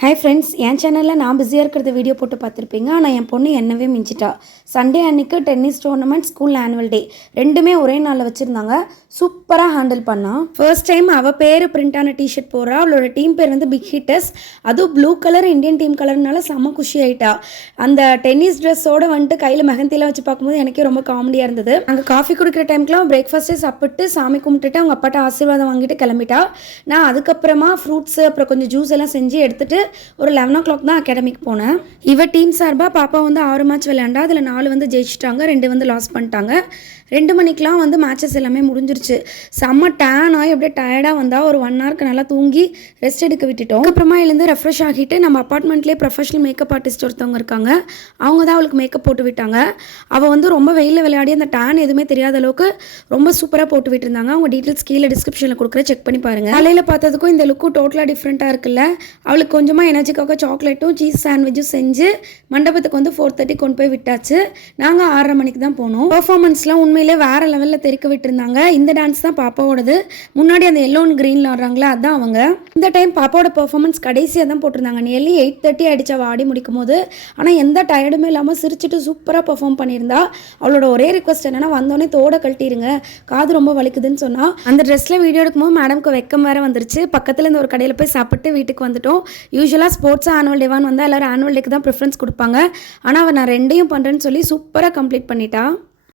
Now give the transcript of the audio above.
Hi friends, என் சேனலில் நான் பிஸியாக இருக்கிறத வீடியோ போட்டு பார்த்துருப்பீங்க. ஆனால் என் பொண்ணு என்னவே மிஞ்சிட்டா. சண்டே அன்னைக்கு tennis tournament, school annual day ரெண்டுமே ஒரே நாளில் வச்சுருந்தாங்க. சூப்பராக ஹேண்டில் பண்ணான். ஃபர்ஸ்ட் டைம் அவள் பேர் பிரிண்டான டிஷர்ட் போடுறா. அவளோட டீம் பேர் வந்து பிக் ஹிட்டர்ஸ். அதுவும் ப்ளூ கலர் இந்தியன் டீம் கலர்னால செம்ம குஷி ஆகிட்டா. அந்த டென்னிஸ் ட்ரெஸ்ஸோடு வந்துட்டு கையில் மெஹந்திலாம் வச்சு பார்க்கும்போது எனக்கே ரொம்ப காமெடியாக இருந்தது. அங்கே காஃபி குடிக்கிற டைம்க்குலாம் பிரேக்ஃபாஸ்ட்டே சாப்பிட்டு சாமி கும்பிட்டுட்டு அவங்க அப்பாட்ட ஆசீர்வாதம் வாங்கிட்டு கிளம்பிட்டா. நான் அதுக்கப்புறமா ஃப்ரூட்ஸு அப்புறம் கொஞ்சம் ஜூஸ் எல்லாம் செஞ்சு எடுத்துகிட்டு ஒரு 11 o'clock தான் அகாடமிக் போனேன். இவ டீம் சார்பாக பாப்பா வந்து 6 மேட்ச் விளையாண்டா. அதில் 4 வந்து ஜெயிச்சிட்டாங்க, 2 வந்து லாஸ் பண்ணிட்டாங்க. 2 மணிக்கெலாம் வந்து மேட்சஸ் எல்லாமே முடிஞ்சிருச்சு. செம்ம டேன் ஆகி அப்படியே டயர்டாக வந்தால் ஒரு 1 hour நல்லா தூங்கி ரெஸ்ட் எடுக்க விட்டுட்டோம். அப்புறமா எழுந்து ரெஃப்ரெஷ் ஆகிட்டு நம்ம அப்பார்ட்மெண்ட்லேயே ப்ரொஃபஷனல் மேக்கப் ஆர்டிஸ்ட் ஒருத்தவங்க இருக்காங்க. அவங்க தான் அவளுக்கு மேக்கப் போட்டு விட்டாங்க. அவள் வந்து ரொம்ப வெயிலில் விளையாடி அந்த டேன் எதுவுமே தெரியாத அளவுக்கு ரொம்ப சூப்பராக போட்டு விட்டுருந்தாங்க. அவங்க டீட்டெயில்ஸ் கீழே டிஸ்கிரிப்ஷனில் கொடுக்குற செக் பண்ணி பாருங்கள். காலையில் பார்த்ததுக்கும் இந்த லுக்கும் டோட்டலாக டிஃப்ரெண்ட்டாக இருக்குல்ல. அவளுக்கு கொஞ்சமாக எனர்ஜிக்காக சாக்லேட்டும் சீஸ் சாண்ட்விச்சும் செஞ்சு மண்டபத்துக்கு வந்து 4:30 கொண்டு போய் விட்டாச்சு. நாங்கள் 6:30 மணிக்கு தான் போனோம். பர்ஃபார்மன்ஸ்லாம் உண்மையிலே வேறு லெவலில் தெரிக்க விட்டுருந்தாங்க. இந்த டான்ஸ் தான் பாப்பாவோடது. முன்னாடி அந்த எல்லோ அண்ட் க்ரீனில் ஆடுறாங்களா, அதுதான் அவங்க. இந்த டைம் பாப்பாவோட பர்ஃபார்மன்ஸ் கடைசியாக தான் போட்டிருந்தாங்க. நியர்லி 8:30 ஆகிடுச்சு அவள் ஆடி முடிக்கும் போது. ஆனால் எந்த டயர்டுமே இல்லாமல் சிரிச்சுட்டு சூப்பராக பர்ஃபார்ம் பண்ணியிருந்தா. அவளோட ஒரே ரிக்வஸ்ட் என்னென்னா, வந்தோடனே தோட கழட்டிடுங்க, காது ரொம்ப வலிக்குதுன்னு சொன்னால். அந்த ட்ரெஸ்ஸில் வீடியோ எடுக்கும்போது மேடம்க்கு வெக்கம் வேறு வந்துருச்சு. பக்கத்தில் இந்த ஒரு கடையில் போய் சாப்பிட்டு வீட்டுக்கு வந்துட்டோம். யூஸ்வலாக ஸ்போர்ட்ஸ் ஆனுவல் டேவான்னு வந்தால் எல்லோரும் ஆனுவல் டேக்கு தான் ப்ரிஃபரன்ஸ் கொடுப்பாங்க. ஆனால் அவள் நான் ரெண்டையும் பண்ணுறேன்னு சொல்லி சூப்பராக கம்ப்ளீட் பண்ணிட்டா.